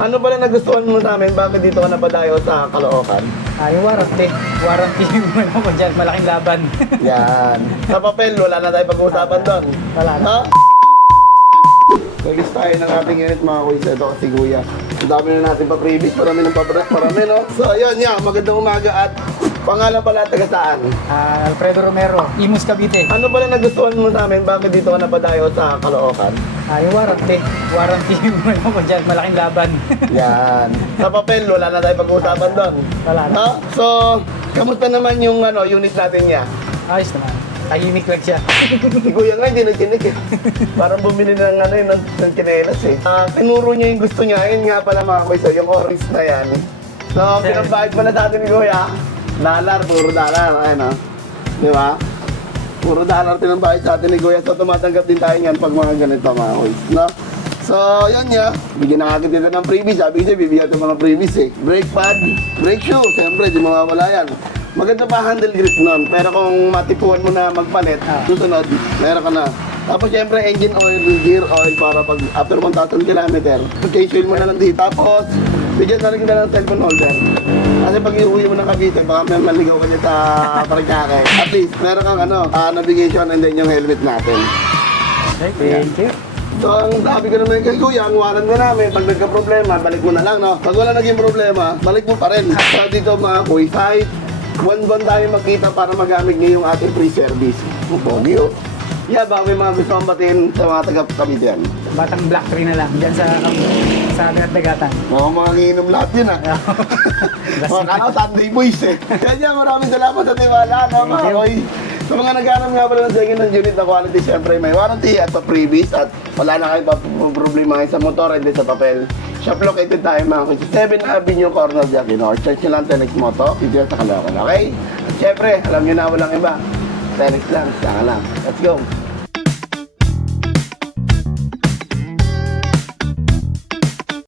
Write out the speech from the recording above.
Ano pala nagustuhan mo namin? Bakit dito ka napadayo sa Caloocan? Yung warranty. Warranty yung ano ko dyan. Malaking laban. Yan. Sa papel, wala na tayo pag-uusapan doon. Wala na. Ha? Nag-list tayo ng ating unit mga kuys. Ito si Kuya. Ang dami na natin pa-previous. Marami ng parami, no? So, ayun, magandang umaga at pangalan pala taga saan? Alfredo Romero, Imus Cavite. Ano pala nagustuhan mo namin? Bakit dito ka napadayo sa Caloocan? Yung warranty. Warranty yung ano ko dyan. Malaking laban. Yan. Sa papel, wala na tayo pag-uusapan doon. Wala na. Ha? So, kamusta naman yung unit natin niya? Ayos naman. Tahimik lang siya. Si Kuya nga hindi nagkinig eh. Parang bumili ng chinelas eh. Tinuro niya yung gusto niya. Yun nga pala mga kuya, yung orange na yan. So, pinabahid pala sa atin ni Kuya. Dollar, puro dollar. Ayun o. Di ba? Puro dollar pinabahid sa atin ni Kuya. So, tumatanggap din tayo yan pag mga ganito mga kuya. No? So, yun niya. Bigyan na agad dito ng freebies. Sabi ko siya, bibigyan ito mga freebies eh. Brake pad, brake shoe. Siyempre, di mawawala yan. Maganda pa handle grip nun, pero kung matipuan mo na magpalit, susunod, meron ka na. Tapos syempre engine oil, gear oil para pag after 1,000 km, change oil mo na lang dito. Tapos, bigyan na rin kita ng cellphone holder. Kasi pag iuwi mo ng Cavite, baka may maligaw ka niya sa Paranaque. At least, meron kang navigation and then yung helmet natin. Thank you. So, ang sabi ko naman kay Kuya, ang waran na namin, pag nagka-problema, balik mo na lang, no? Pag wala naging problema, balik mo pa rin. So, dito mga Kuy, kahit buwan-buwan tayo magkita para magamit niyo yung ating free service. Pogi, oh. Yeah, baka may mga gusto kong batiin sa mga taga-Cavite yan. Batang Black Tree na lang. Dyan sa Dagatan. Mga ngiinom lahat yun, ah. Mga kano, Sunday boys, eh. Kaya maraming salamat sa tiwala, no, mga Kuy. Sa mga naghanap nga pala ng second-hand unit na quality, siyempre may warranty at pa-previous at wala na kayo problema sa motor and sa papel. Shop located tayo mga kuya. 7 Avenue, Corner, Jaquino. Search nyo lang Tenex Moto, dito sa Caloocan, okay? At syempre, alam nyo na walang iba. Tenex lang, saka lang. Let's go!